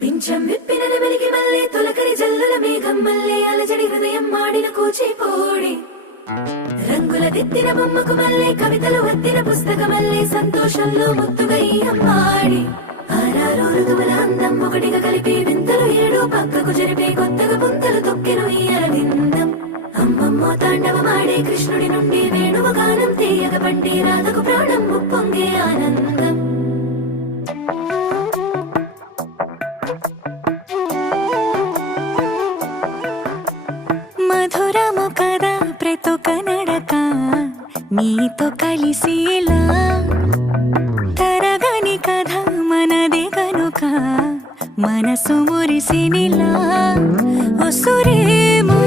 పింఛం విప్పిన నెమలికి మల్లె తొలకరి జల్లుల మేఘం మల్లె అలజడి హృదయం మాడిన కూచిపోడి రంగుల దిద్దిన బొమ్మకు మల్లె కవితలు వద్దిన పుస్తక మల్లె సంతోషంలో ముద్దుగా ఈ అమ్మాడి ఆరారు ఋతువుల అందం ఒకటిగా కలిపి వింతలు ఏడు పక్కకు జరిపే కొత్తగా పుంతలు తొక్కెను ఈ అరవిందం అమ్మమ్మో తాండవమాడే కృష్ణుడి నుండి వేణువ గానం తీయగ పండి రాధకు ప్రాణం ముప్పొంగే ఆనందం మధురము కదా ప్రతొక నడక నీతో కలిసేలా తరగని కథ మనదే కనుక మనసు మురిసినిలా ఉసురేమో